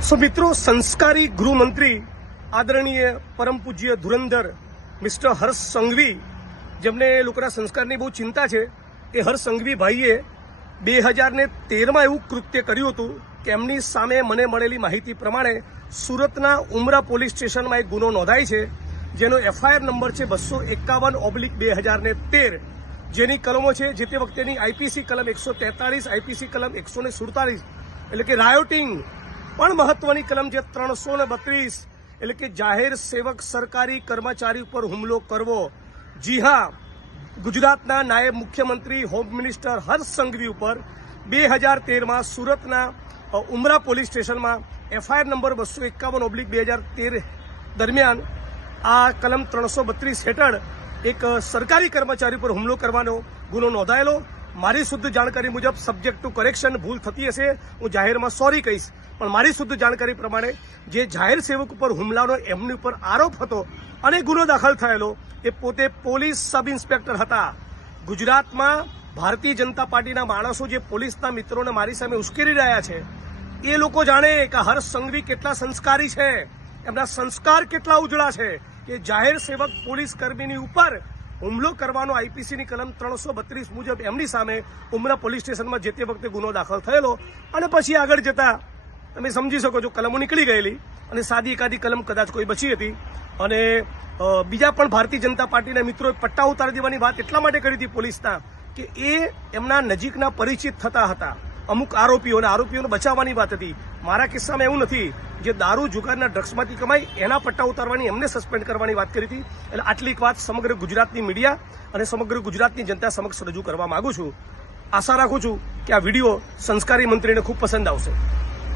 सो मित्रों, संस्कारी गृहमंत्री आदरणीय परम पूज्य धुरंधर मिस्टर हर्ष संघवी જેમને લોકોના સંસ્કારની બહુ ચિંતા છે એ હર્ષ સંઘવી ભાઈએ 2013માં એવું કૃત્ય કર્યું હતું કે એમની સામે મને મળેલી માહિતી પ્રમાણે સુરતના ઉમરા પોલીસ સ્ટેશનમાં એક ગુનો નોંધાય છે જેનો એફઆઈઆર નંબર છે 251/2013 જેની કલમો છે જે તે વખતેની આઈપીસી કલમ 143, આઈપીસી કલમ 147 એટલે કે રાયોટિંગ, પણ મહત્વની કલમ જે 332 એટલે કે જાહેર સેવક સરકારી કર્મચારી ઉપર હુમલો કરવો। જી હા, ગુજરાતના નાયબ મુખ્યમંત્રી હોમ મિનિસ્ટર હર્ષ સંઘવી ઉપર 2013માં સુરતના ઉમરા પોલીસ સ્ટેશનમાં એફઆઈઆર નંબર 251/2013 દરમિયાન આ કલમ 332 હેઠળ એક સરકારી કર્મચારી પર હુમલો કરવાનો ગુનો નોંધાયેલો। મારી શુદ્ધ જાણકારી મુજબ સબ્જેક્ટ ટુ કરેક્શન ભૂલ થતી હશે, હું જાહેરમાં સોરી કહીશ, પણ મારી શુદ્ધ જાણકારી પ્રમાણે જે જાહેર સેવક ઉપર હુમલાનો એમની ઉપર આરોપ હતો અને ગુનો દાખલ થયેલો એ પોતે પોલીસ સબ ઇન્સ્પેક્ટર હતા। ગુજરાતમાં ભારતીય જનતા પાર્ટીના માણસો જે પોલીસના મિત્રોને મારી સામે ઉશ્કેરી રહ્યા છે એ લોકો જાણે કે હર્ષ સંઘવી કેટલા સંસ્કારી છે, એમના સંસ્કાર કેટલા ઉજળા છે કે જાહેર સેવક પોલીસ કર્મીની ઉપર હુમલો કરવાનો આઈપીસીની કલમ 332 મુજબ એમની સામે ઉમરા પોલીસ સ્ટેશનમાં જે તે વખતે ગુનો દાખલ થયેલો અને પછી આગળ જતા તમે સમજી શકો છો કલમો નીકળી ગયેલી અને સાદી એકાદી કલમ કદાચ કોઈ બચી હતી અને બીજા પણ ભારતીય જનતા પાર્ટીના મિત્રોએ પટ્ટા ઉતારી દેવાની વાત એટલા માટે કરી હતી પોલીસના કે એ એમના નજીકના પરિચિત થતા હતા અમુક આરોપીઓને બચાવવાની વાત હતી। મારા કિસ્સામાં એવું નથી, જે દારૂ જુગારના ડ્રગ્સમાંથી કમાઈ એના પટ્ટા ઉતારવાની, એમને સસ્પેન્ડ કરવાની વાત કરી હતી। એટલે આટલી એક વાત સમગ્ર ગુજરાતની મીડિયા અને સમગ્ર ગુજરાતની જનતા સમક્ષ રજૂ કરવા માંગુ છું। આશા રાખું છું કે આ વિડીયો સંસ્કારી મંત્રીને ખૂબ પસંદ આવશે।